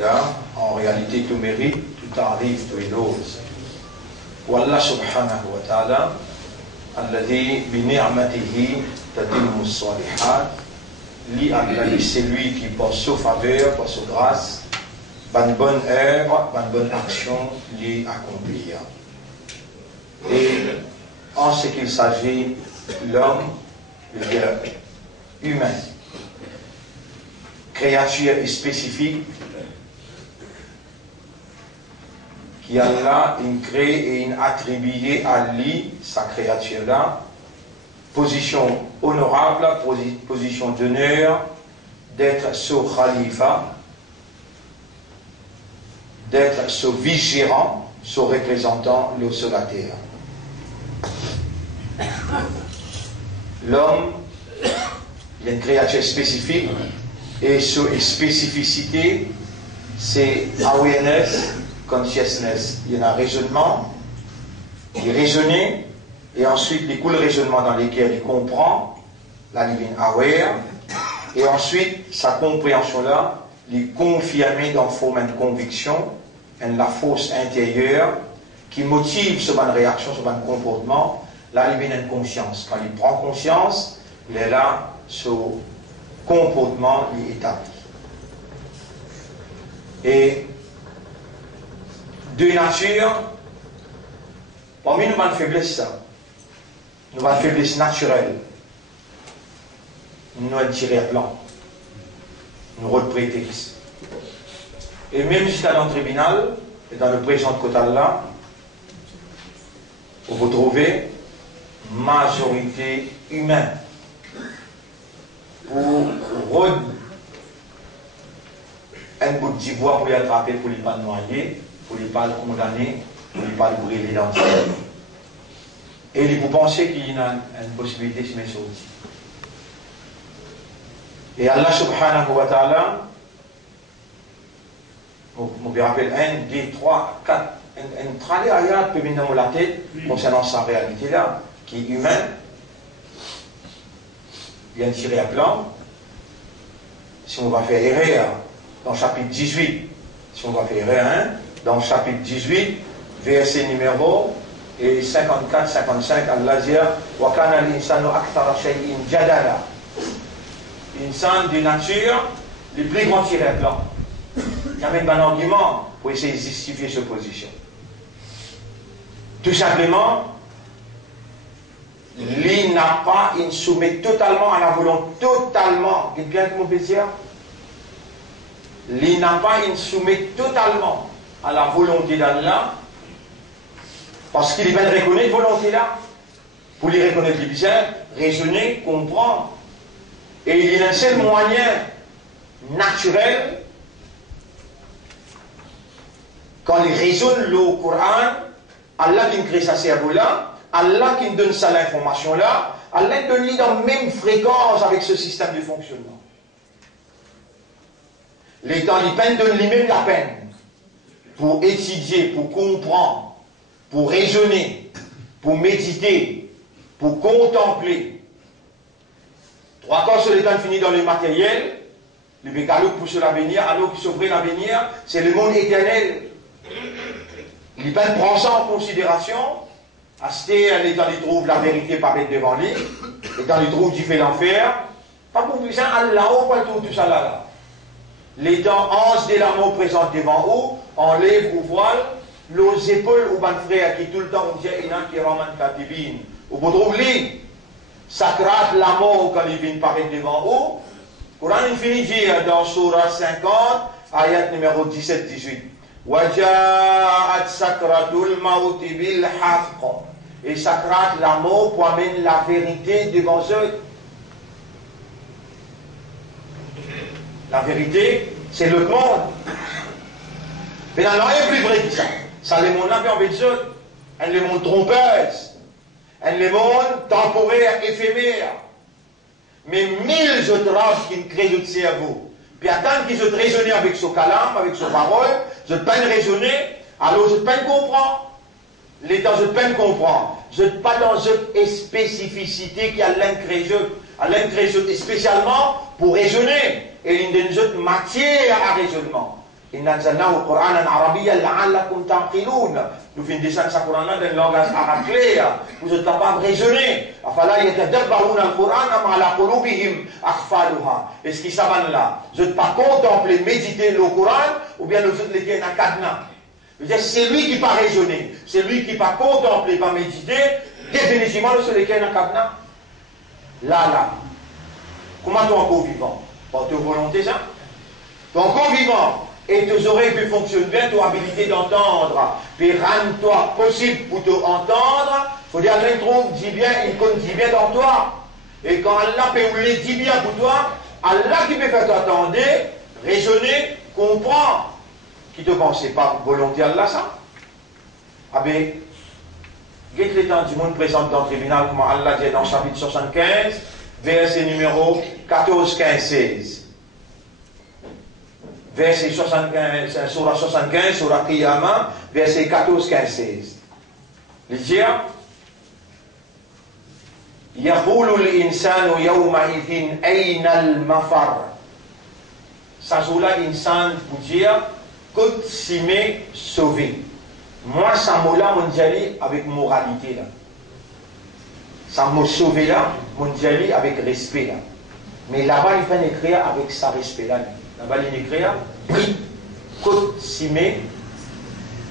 là, en réalité, tout mérite, tout arrive, tout est l'ose. Wallah subhanahu wa ta'ala, alladhi bi ni'matihi tatimmu s-salihat, c'est lui qui, par sa faveur, par sa grâce, une bonne œuvre, une bonne action, l'y accomplir. Et en ce qu'il s'agit, l'homme, le humain, créature spécifique, qui a là une crée et une attribuée à lui, sa créature-là, position honorable, position d'honneur, d'être ce khalifa, d'être ce vice-gérant, ce représentant sur la terre. L'homme, il y a une créature spécifique, et cette spécificité, c'est awareness, consciousness. Il y a un raisonnement, il raisonner, et ensuite les coups de raisonnement dans lesquels il comprend, la living aware, et ensuite sa compréhension-là, il confirmer dans forme de conviction, la force intérieure qui motive ce bonne réaction, ce bon comportement, là il vient une conscience. Quand il prend conscience, il est là, ce comportement il est établi. Et de nature, parmi nous, une faiblesse, ça. Nous avons une faiblesse naturelle. Nous avons tiré à plan. Nous avons prétexte. Et même si dans le tribunal, et dans le présent Kotal là, vous trouvez majorité humaine pour un bout d'ivoire pour y attraper, pour ne pas le noyer, pour ne pas le condamner, pour ne pas le brûler dans le ciel. Et vous pensez qu'il y a une possibilité de se mettre sur outil. Et Allah subhanahu wa ta'ala, je me rappelle 1, 2, 3, 4, un tralé ayat peut venir dans la tête concernant sa réalité là, qui est humaine. Il y a un tiré à plan. Si on va faire erreur dans le chapitre 18, si on va faire erreur dans le chapitre 18, verset numéro 54-55, Allah dit wa kana l'insanu akthara shay'in jadala. L'insan de nature, le plus grand tiré à plan. Il y a même pas d'argument pour essayer de justifier cette position. Tout simplement, il n'a pas, il soumet totalement à la volonté, totalement, quelqu'un qui m'obéit, il n'a pas, il soumet totalement à la volonté d'Allah, parce qu'il va reconnaître la volonté là. Pour les reconnaître, il vient raisonner, comprendre. Et il y a un seul moyen naturel, quand il raisonne le Coran, Allah qui crée sa cerveau là, Allah qui donne ça l'information là, Allah donne dans la même fréquence avec ce système de fonctionnement. Les temps, il peine donne lui-même la peine pour étudier, pour comprendre, pour raisonner, pour méditer, pour contempler. Trois quarts sur le temps fini dans le matériel, le bécalo pousse l'avenir, alors qui s'ouvre l'avenir, c'est le monde éternel. Il prend ça en considération. Les temps il trouve la vérité paraître devant lui, les temps il trouve qu'il fait l'enfer. Pas pour plus Allah, pas tout ça là. Les temps ange de l'amour présente devant vous, enlève ou voile, les épaules ou ban frère qui tout le temps on dit inan qui raman katibin. Ou vous trouvez sacrate l'amour quand il vient paraître devant vous. Coran infini dit dans Surah 50, ayat numéro 17-18. Waja'at sakratul mauti bil haqq. Et sacrate l'amour pour amener la vérité devant eux. La vérité, c'est le monde. Mais dans rien plus vrai que ça. Ça, les mondes là, en fait, elles les mondes trompeuses. Elles les mondes temporaires, éphémères. Mais mille autres races qui créent notre cerveau. Puis attendre qu'ils se raisonnent avec ce calame, avec ce parole, je ne peux pas raisonner, alors je ne peux pas comprendre. L'état, je ne peux pas comprendre. Je ne peux pas dans une spécificité qui a l'un spécialement pour raisonner. Et une autre matière à raisonnement. Inna anzalnahu Qur'anan arabiyyan la'allakum ta'qilun. Nous finissons descendre ce Coran-là dans le langage arabe clair. Vous êtes capables de raisonner. Afala yatadabbaruna al-Qur'an am ala qulubihim akhfaluha. Est-ce qu'ils savent là? Vous n'êtes pas contempler, méditer le Coran, ou bien nous autres les qui sont dans cadenas. C'est lui qui pas raisonner, c'est lui qui pas contempler, pas méditer. Définitivement, c'est celui qui est dans cadenas. Là. Comment tu es encore vivant? Par ta volonté, ça? Tu es encore vivant. Et tes oreilles qui fonctionnent bien, tu as habilité d'entendre. Puis rends-toi possible pour te entendre. Il faut dire, Allah trouve, dit bien, il compte dit bien dans toi. Et quand Allah peut vous le dit bien pour toi, Allah qui peut faire t'entendre, raisonner, comprendre. Qui te pensait pas volonté Allah ça? Ah ben, guette les temps du monde présent dans le tribunal, comment Allah dit dans le chapitre 75, verset numéro 14, 15, 16. Verset 75, surah 75, surah Qiyamah, verset 14, 15, 16. Il dit, يقول الإنسان يومئذ أين المفر. Ça joue là, insan pour dire, côte simé sauvé. Moi, ça m'a là, mon diali, avec moralité là. Ça m'a sauvé là, mon diali, avec respect là. Mais là-bas, il fait écrire avec sa respect là. Là-bas, il écrit, oui, côte simé,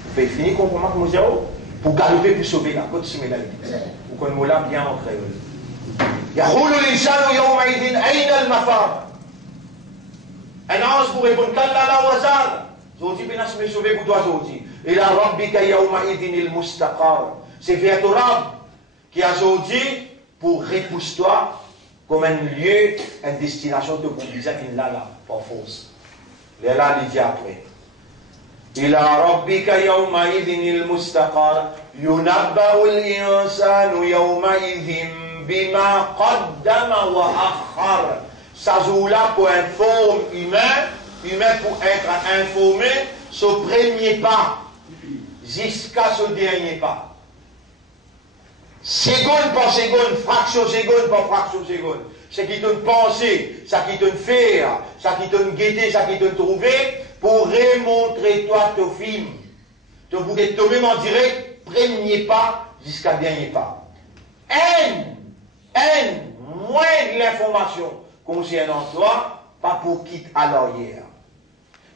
vous pouvez finir complètement comme Mozao, pour galoper, pour sauver la côte simé là. Vous connaissez là bien en créole. يقول الإنسان يومئذ أين المفر. Un ange pour répondre, Kalla la wazar. Zodi benas me sauver pour toi, Zodi. Et la rabbika yawma'idin il mustaqar. C'est vers ton Rab qui a Zodi pour repousse-toi comme un lieu, une destination de conduisant in lala, par force. Et là, il dit après. إلى ربك يومئذ المستقر ينبأ الإنسان يومئذ بما قدم وأخر. Ça joue là pour un forme humain pour être informé, ce premier pas, jusqu'à ce dernier pas. Seconde par seconde, fraction seconde par fraction seconde. Ce qui te penser, ça qui te faire, ça qui te guetter, ça qui te trouver, pour remontrer toi ton film. Tu pourrais tomber en direct, premier pas jusqu'à dernier pas. Moins de l'information concernant toi, pas pour quitter à l'arrière.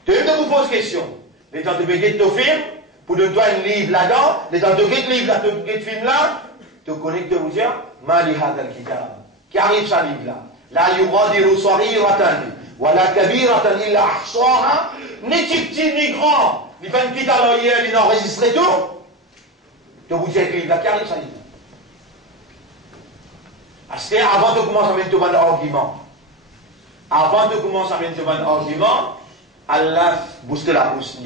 Tu vous poses question. Les temps de guetter ton film, pour donner toi un livre là-dedans, les temps de guetter livre là, de guetter film là, te connecte vous dire, Mali hadal kitab. Qui arrive ce livre là? La yugadiru saghiratan, wa la kabiratan illa ahsaha, ni petit ni grand, il fait une petite à l'arrière, il enregistre tout. Tu vous dire que livre là, qui arrive ce livre? C'est avant de commencer à mettre un argument. Avant de commencer à mettre un argument, Allah booste la bouche.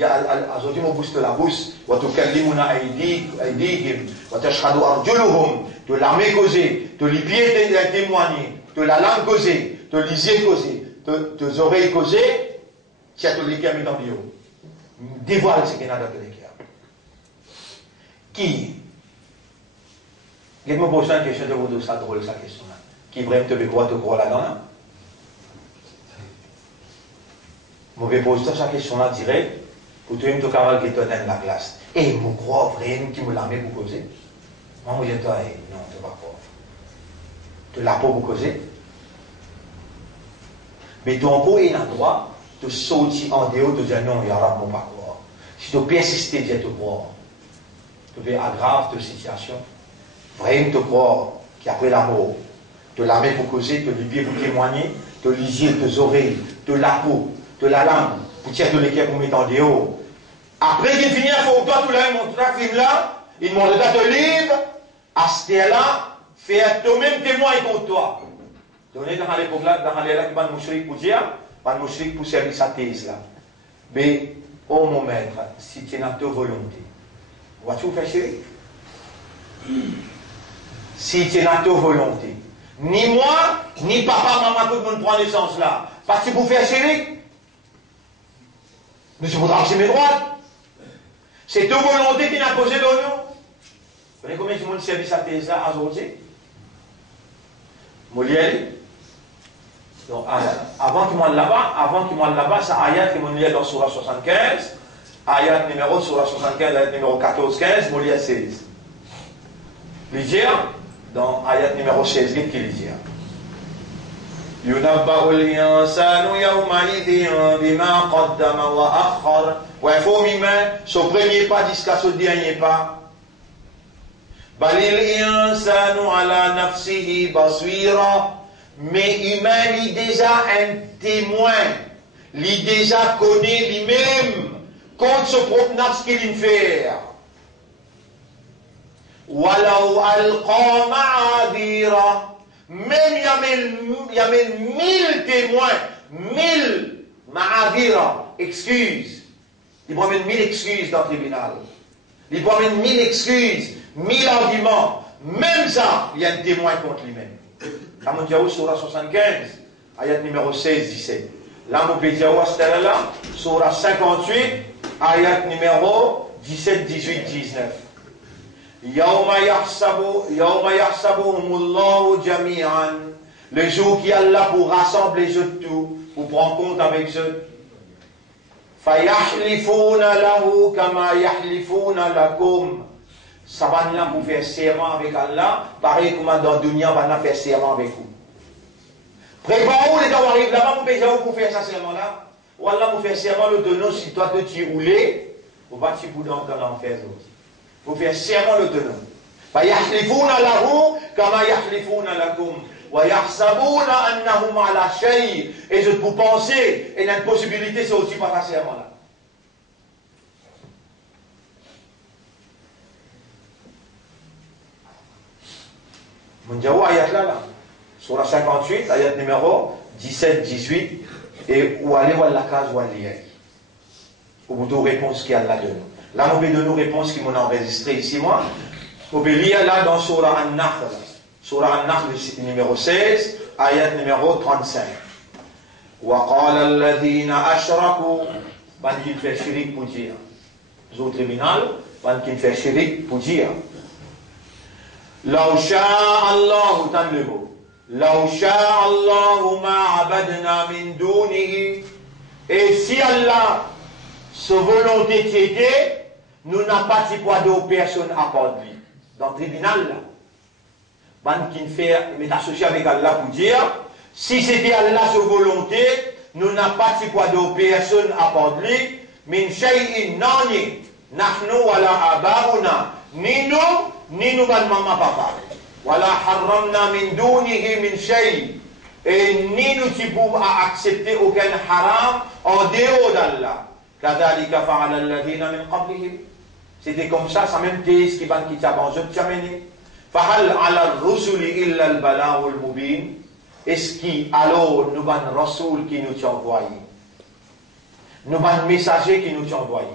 Azoti mo booste la bouche. Wa tukallimuna aydihim wa tashhadu arjuluhum. De l'armée causée, de les pieds témoigner, de la langue causée, de l'isier causé, de oreilles causées, tu as tous les cas mis dans le bio. Dévoile ce qu'il y a dans les cas. Qui? Je me pose une question de vous deux, ça drôle, sa question là. Qui vraiment te croit là-dedans? Je vais poser cette question-là direct, pour tout le monde qui te donne la classe. Et je crois vraiment qui me l'a mis pour causer. Moi, je dis, non, tu ne vas pas croire. Tu ne l'as pas pour causer. Mais ton peau est un droit de sortir en dehors, de dire non, il y aura pas croire. Si tu persistes, tu te croire. Tu vas aggraver ta situation. Vraiment te croire qu'après la mort, te la main pour causer, te libérer pour témoigner, te lisier, tes oreilles, te la peau, te la langue, pour tirer tous les cœurs pour mettre en dehors. Après qu'il finit, il faut que toi, tout le film là, il demande de te livre, à ce là faire toi-même témoin contre toi. Donc, dans l'époque là, dans l'époque là, il y a un mouchrik pour dire, un mouchrik pour servir sa thèse là. Mais, oh mon maître, si tu n'as pas de volonté, vas-tu faire chérie? Si tu n'as pas de volonté, ni moi, ni papa, maman, tout le monde prend naissance là. Parce que pour faire chérie, mais je voudrais arracher mes droits. C'est ta volonté qui n'a posé l'oignon. Vous voyez combien de monde servi sa thèse là à aujourd'hui? Molière, Donc, avant qu'il m'en là-bas, c'est ayat qui m'ont lié dans Surah 75, ayat numéro Surah 75, ayat numéro 14-15, m'ont lié 16. L'idée, dans ayat numéro 16, qui l'idée. ينبأ الإنسان يومئذ بما قدم وأخر. Ouais, faut mimer, son premier pas jusqu'à son dernier pas. بل الإنسان على نفسه بصيرا. Mais humain, il déjà un témoin, il déjà connaît lui-même contre ce propre ce qu'il fait. Walau alqa ma'adira. Même il y a 1000 témoins, 1000 ma'adira, excuses. Il promène 1000 excuses dans le tribunal. Il promène 1000 excuses, 1000 arguments. Même ça, il y a un témoin contre lui-même. Là, mon Diaou, Surah 75, ayat numéro 16-17. Là, mon Diaou, là, Surah 58, ayat numéro 17-18-19. Yawma yahsabuhumullahu jami'an. Le jour qui est là pour rassembler eux tout, pour prendre compte avec eux. Fayahlifuna lahu kama yahlifuna lakum. Ça va là pour faire serment avec Allah, pareil comme dans le dunya, on va faire serment avec vous. Préparez-vous, les gens arrivent là-bas, pour faire ça serment-là. Ou Allah pour faire serment, le tenant, si toi tu es roulé, on va tu dans l'enfer. Pour faire serment, le tenant. فَيَحْلِفُونَ لَهُ كَمَا يَحْلِفُونَ لَكُمْ وَيَحْسَبُونَ أَنَّهُمْ عَلَى شَيْءٍ. Et je peux penser, et la possibilité, c'est aussi par ce serment-là. Mon Diaou, ayat là, sur la 58, ayat numéro 17-18, et où aller, où aller la case, où aller. Au bout de réponse qui a là-dedans. Là, on peut donner une réponse qui m'a enregistré ici, moi. On peut lire là dans Surah An-Nahl. Surah An-Nahl, numéro 16, ayat numéro 35. وَقَالَ الَّذِينَ أَشْرَكُوا. Ban qui fait chirik pour dire. Au tribunal, ban qui fait chirik pour dire. لو شاء الله تنلبه لو شاء الله ما عبدنا من دونه. Et si Allah, sa volonté était, nous n'avons pas de quoi de personne à part lui. Dans le tribunal, là, ban qui fait, mais associé avec Allah pour dire, si c'était Allah sa volonté, nous n'avons pas de quoi de personne à part lui. Min shay'in nani, nahnu wala abauna, ni nous ban maman papa. Wala harramna min dunihi min shay. Et ni nous qui pouvons accepter aucun haram en dehors d'Allah. Kadhalika fa'ala alladhina min qablihim. C'était comme ça, ça même thèse qui va quitter avant je t'amène. Fahal ala rusuli illa al-bala'ul mubin. Est-ce qui alors nous ban rasoul qui nous t'a envoyé? Nous ban messager qui nous t'a envoyé.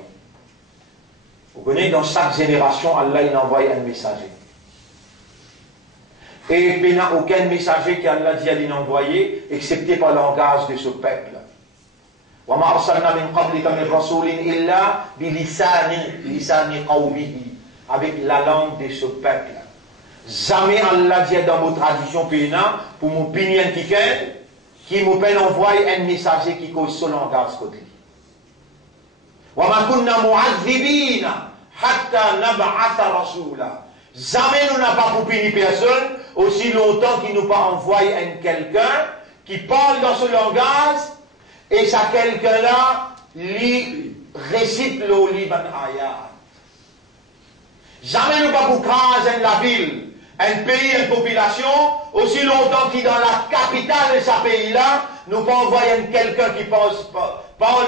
Vous connaissez, dans chaque génération, Allah il envoie un messager. Et il n'y a aucun messager qu'Allah dit à l'envoyer, excepté par le langage de ce peuple. وَمَا أَرْسَلْنَا مِنْ قَبْلِكَ مِنْ رَسُولٍ إِلَّا بِلِسَانِ قَوْمِهِ. Avec la langue de ce peuple. Jamais Allah dit dans vos traditions pénales, pour mon opinion qui me peine envoyer un messager qui cause ce langage côté. وَمَا كُنَّا مُعَذِّبِينَ حَتَّى نَبْعَثَ رَسُولًا. Jamais nous n'avons pas pour punir personne aussi longtemps qu'il nous pas envoyé un quelqu'un qui parle dans ce langage et ça quelqu'un-là lui récite le Liban ayat. Jamais nous pas pour craser la ville, un pays, une population aussi longtemps qu'il dans la capitale de ce pays-là nous pas envoyer quelqu'un qui parle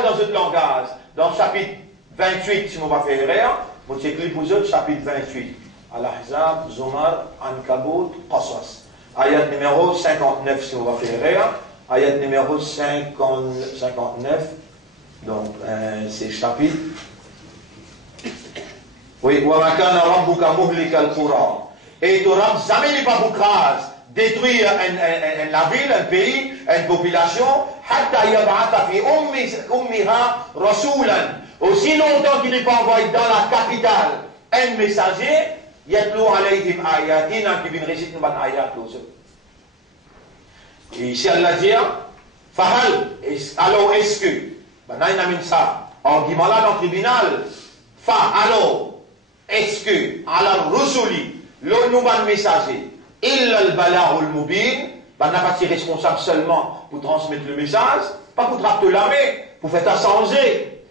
dans ce langage. Dans le chapitre 28, si on va faire rien, vous écrivez pour eux, chapitre 28. Al-Ahzab, Zumar, Ankabut, Qasas. Ayat numéro 59, si on va faire rien. Ayat numéro 59. Donc, c'est chapitre. Oui, wa makana rabbuka muhlika al-qura. Et ton Rab jamais n'est pas pour crase, détruire la ville, un pays, une population, hatta yab'atha fi ummiha rasulan. Aussi longtemps qu'il n'est pas envoyé dans la capitale un messager, yatlu alayhim ayatina qui vient réciter une ayat. Et ici Allah dit, Fahal, alors est-ce que, maintenant il amène ça, argument là dans le tribunal, alors, est-ce que, ala rusuli, l'on messager, illa al-bala'ul mubin, n'a pas été responsable seulement pour transmettre le message, pas pour trapper la main, pour faire ça changer,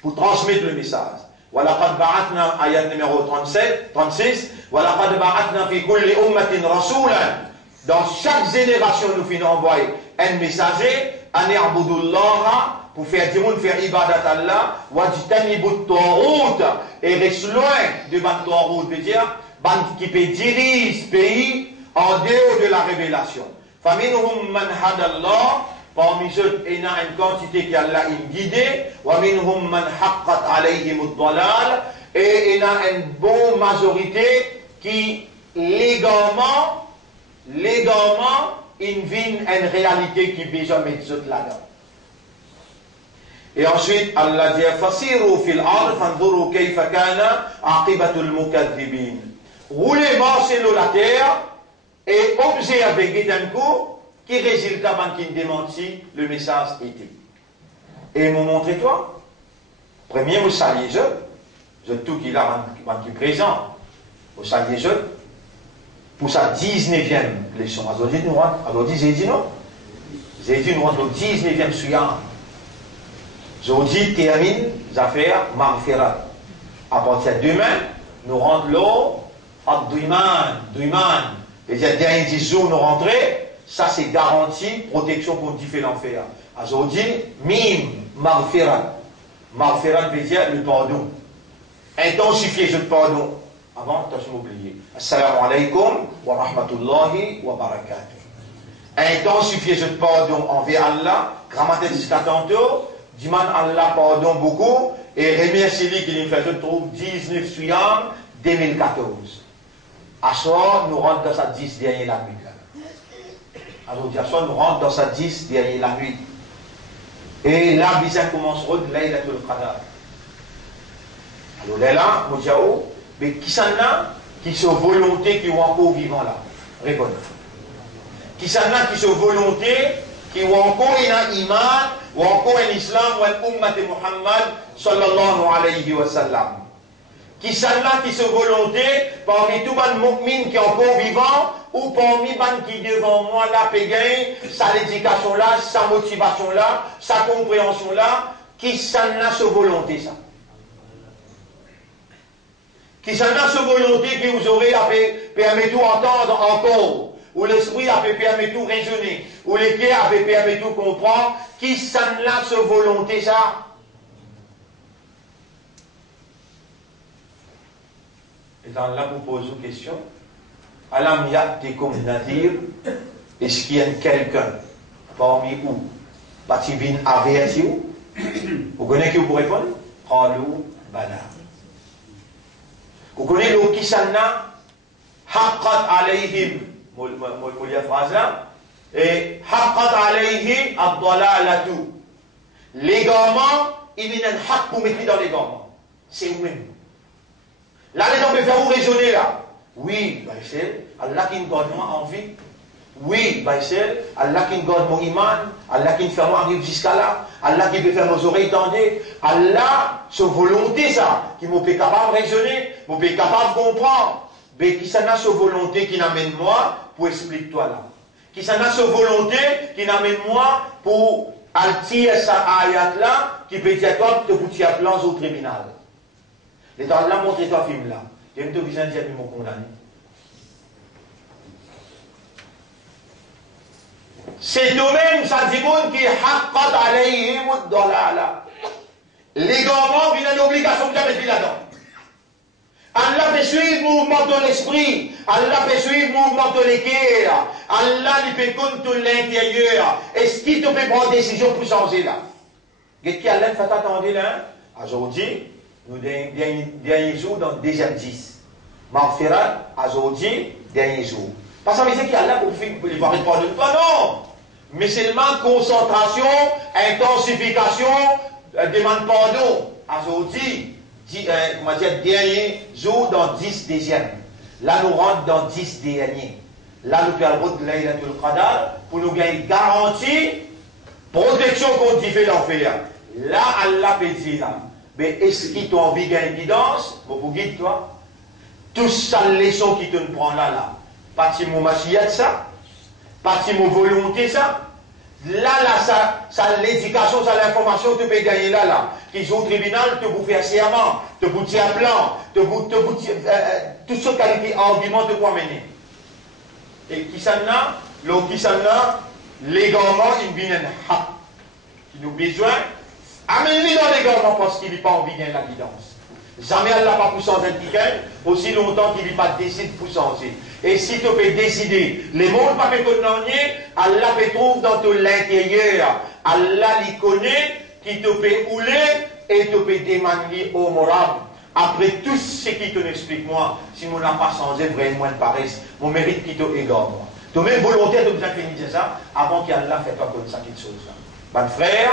pour transmettre le message. وَلَقَدْ بَعَثْنَا ayat numéro 36, وَلَقَدْ بَعَثْنَا فِي كُلِّ أُمَّةٍ رَسُولًا. Dans chaque génération, nous finissons envoyer un messager, أَنِ اعْبُدُوا اللَّهَ, pour faire dire, faire ibadat Allah, وَاجْتَنِبُوا الطَّاغُوتَ, et reste loin de ban Tarout, veut dire, ban qui peut diriger ce pays en dehors de la révélation. فَمِنْهُمْ مَنْ هَدَى اللَّهُ, parmi eux, il y a une quantité qui Allah a guidé, وَمِنْهُمْ مَنْ حَقَّتْ عَلَيْهِمُ الضَّلَالِ, et il y a une bonne majorité qui légalement, il vit une réalité qui besoin de mettre là-dedans. Et ensuite, Allah dit, فَصِيرُوا فِي الْأَرْضِ فَانْظُرُوا كَيْفَ كَانَ عَاقِبَةُ الْمُكَذِّبِينَ. Roulez marchez sur la terre et observez d'un coup qui résultat qui démentit le message était. Et vous montrez toi, premier vous saluez je tout qui là qui présent, vous saluez je pour sa 19e leçon. Alors j'ai dit non, j'ai dit nous rentrons au 19e suivant. Je vous dis termine les affaires Maghfirat. À partir de demain, nous rentrons l'eau à Duiman. Et les derniers 10 jours nous rentrons. Ça, c'est garantie, protection contre différents l'enfer. Aujourd'hui, mim, maghfirat. Maghfirat veut dire le pardon. Intensifier ce pardon. Avant, attention, oublié. Assalamu alaikum wa rahmatullahi wa barakatuh. Intensifier ce pardon envers Allah. Grammaire jusqu'à tantôt. Demande Allah pardon beaucoup. Et remercie lui qui nous fait, je trouve, 19 juin 2014. À soir, nous rentrons dans sa 10 dernière la nuit. Alors, nous rentre dans sa 10 derrière la nuit. Et là, bizarre commence de Laylatul Qadr. Alors là, Moudjaou, mais qui s'en a qui sont volonté qui sont encore vivants là? Répondez. Qui s'en a qui sont volonté qui ont encore un iman, ou encore un islam, ou un ummat de Muhammad sallallahu alayhi wa sallam. Qui s'en a qui sont volonté parmi tous les mu'mins qui sont encore vivants, ou parmi les gens qui devant moi là, péguin, sa éducation là, sa motivation là, sa compréhension là, qui s'en a ce volonté ça. Qui s'en a ce volonté que vous aurez à permettre tout entendre encore, ou l'esprit a permis tout raisonner, ou les cœurs a permis tout comprendre, qui s'en a ce volonté ça. Et dans là, vous posez une question. Alam ya'tikum nadir, est-ce qu'il y a quelqu'un parmi vous, qui vient avertir vous? Vous connaissez qui vous répondre? Qalu bala. Vous connaissez le qui s'en a? Haqqat alayhim, la phrase là, et haqqat alayhim ad-dalalatu. Les garments, il y a un haq pour mettre dans les garments. C'est vous-même. Là, les gens peuvent faire vous raisonner là. Oui, c'est Allah qui nous donne envie. Oui, c'est Allah qui nous donne mon iman. Allah qui nous fait arriver jusqu'à là. Allah qui peut faire nos oreilles tendues. Allah, sa volonté, ça, qui m'ont fait capable de raisonner, m'ont fait capable de comprendre. Mais qui s'en a sa volonté qui n'amène moi pour expliquer toi là. Qui s'en a sa volonté qui n'amène moi pour altier sa ayat là, qui peut dire toi, te foutre à plan au tribunal. Et dans là, montrez-toi film là. Je ne te viens dire qu'ils m'ont condamné. C'est eux-mêmes, ça dit qui haqqat alayhim ad-dalala. Les garments, il y a une obligation de mettre là-dedans. Allah fait suivre le mouvement de l'esprit. Allah fait suivre le mouvement de l'équerre. Allah lui fait compte de l'intérieur. Est-ce qu'il te fait prendre une décision pour changer là? Qu'est-ce qu'il Allah fait attendre là? Aujourd'hui, nous dernier jour dans le deuxième 10. Maghfirat, aujourd'hui, dernier jour. Parce que c'est qu'il y a là pour les voir répondre. Non! Mais seulement concentration, intensification, demande pardon. Aujourd'hui, comment dire, dernier jour dans 10 deuxième. Là, nous rentrons dans 10 derniers. Là, nous perdons de Laylatul Qadr pour nous gagner garantie protection contre différents l'enfer. Là, Allah peut dire, mais est-ce qu'il t'a envie d'une guidance? Bon, pour guide toi. Tout ça, leçon qui te prend là. Pas si mon machiette ça, pas si mon volonté ça. Là, ça l'éducation, ça l'information que tu peux gagner là. Qu'ils ont au tribunal, te vous faire serment, te vous dire plan, tout ce qualité argument te pour mener. Et qui s'en a, légalement, il vient qui nous besoin, amène-les dans l'également parce qu'il n'est pas envie de la guidance. Jamais elle n'a pas poussé en quelqu'un, aussi longtemps qu'il n'est pas décidé de pousser en lui. Et si tu peux décider, les mondes pas fait connaître, Allah peut trouver dans tout l'intérieur. Allah les connaît, qui te peut rouler et te peut démanier au moral. Après tout ce qui te explique moi, si on n'a pas changé vraiment de paresse, mon mérite qui te égare moi. Tu as même volontaire de bien finir ça avant qu'Allah ne fait pas comme ça quelque chose. Mon frère,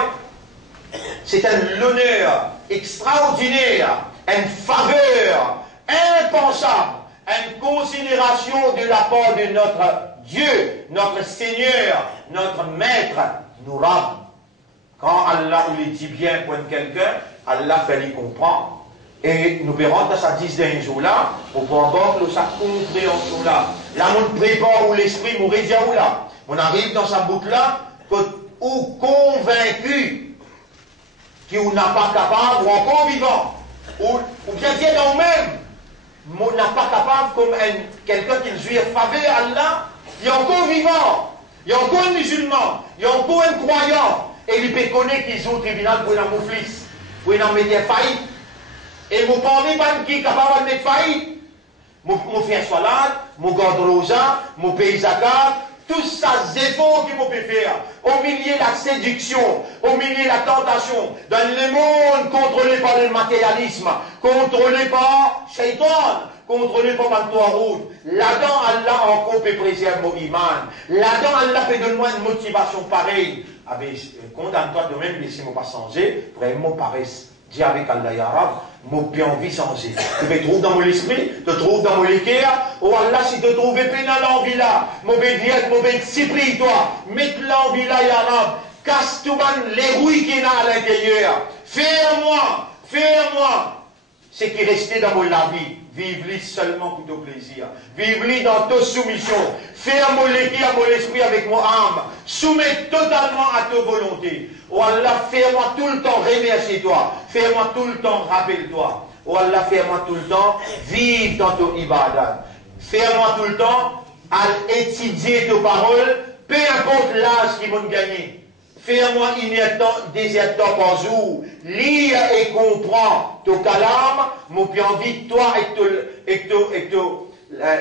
c'est un honneur extraordinaire, une faveur impensable, une considération de la part de notre Dieu, notre Seigneur, notre Maître, nous rend. Quand Allah lui dit bien pour quelqu'un, Allah fait lui comprendre. Et nous verrons dans sa 10 derniers jours-là, pour pouvoir avoir sa compréhension-là. Là, on prépare où l'esprit, on rédige où là. On arrive dans sa boucle-là, ou convaincu qu'on n'a pas capable, ou encore vivant, ou bien dire dans nous-mêmes, on n'a pas capable comme quelqu'un qui nous suit faveur à Allah, il y a encore vivant, il y a encore un musulman, il y a encore un croyant, et il peut connaître qu'ils ont au tribunal pour un mouflis, pour un mettre faillite. Et mon parmi qui est capable de mettre faillite, mon faire salade, mon garde rosa, mon pays zakat, tout ça, efforts qu'il peut faire, au milieu de la séduction, au milieu de la tentation, dans le monde contrôlé par le matérialisme, contrôlé par Shaitan, contrôlé par Bantoaroud. Là-dedans, Allah encore peut préserver mon iman. Là-dedans, Allah peut donner moi une motivation pareille. Condamne-toi de même, laissez-moi pas changer, vraiment paresse. Dis avec Allah ya Rab, mon bien envie changer. Tu me trouves dans mon esprit, te trouves dans mon équerre. Oh Allah, si tu trouves pénal l'envie là, mon bédiette, mon bédicipri, toi, mets l'envie là ya Rab, casse tout les rouilles qu'il y a à l'intérieur. Fais-moi, ce qui restait dans mon la vie. Vive-le seulement pour ton plaisir. Vive-le dans ta soumission. Fais mon équerre, mon esprit avec mon âme. Soumets totalement à ta volonté. Oh Allah, fais-moi tout le temps remercier-toi. Fais-moi tout le temps rappelle-toi. Oh Allah, fais-moi tout le temps vivre dans ton ibadat. Fais-moi tout le temps à étudier tes paroles, peu importe l'âge qu'ils vont gagner. Fais-moi des temps par jour. Lire et comprendre ton calame, mon bien envie de toi et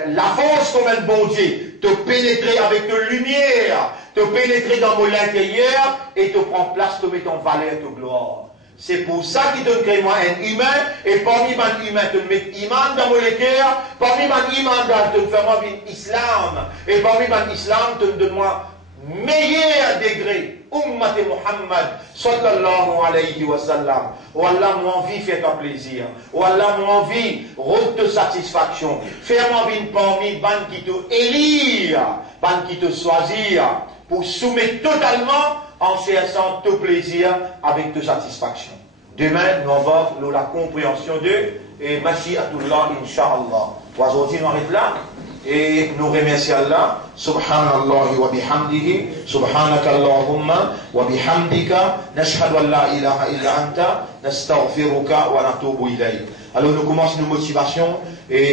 la force comme un bon Dieu, te pénétrer avec ta lumière, te pénétrer dans mon intérieur et te prendre place, te mettre en valeur, te gloire. C'est pour ça qu'il te crée moi un humain, et parmi mon humain, te met iman dans mon cœur, parmi mon iman, te fais moi un islam, et parmi mon islam, te donne moi meilleur degré. Ummat Muhammad sallallahu alayhi wa sallam. Oh Allah, mon envie, fais-toi plaisir. Oh Allah, mon envie, route de satisfaction. Fais-moi une parmi ban qui te élire, ban qui te choisir, pour soumettre totalement en cherchant tout plaisir avec toute satisfaction. Demain, nous avons la compréhension de et Mashi'atullah, Inch'Allah. Aujourd'hui, nous arrêtons là. Et nous remercions Allah, subhanallah wa bihamdihi, subhanaka Allahumma wa bihamdika, nashhadu an la ilaha illa anta, nastaghfiruka wa natubu ilayk. Alors nous commençons nos motivations et